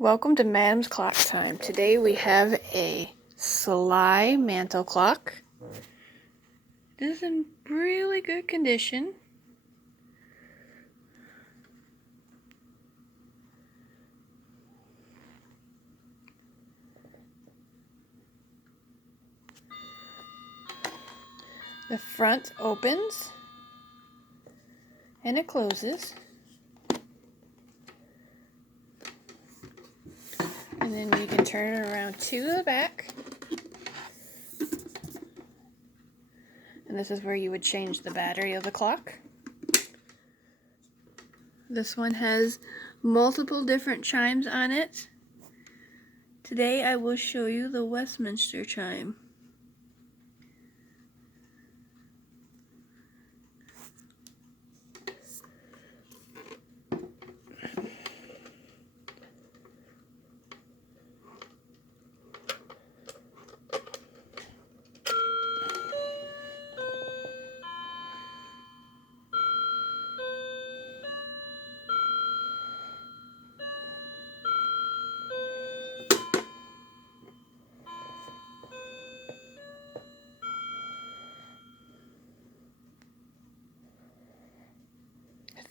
Welcome to Madam's Clock Time. Today we have a Sligh mantel clock. It is in really good condition. The front opens and it closes. And then you can turn it around to the back. And this is where you would change the battery of the clock. This one has multiple different chimes on it. Today I will show you the Westminster chime.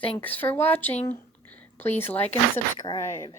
Thanks for watching. Please like and subscribe.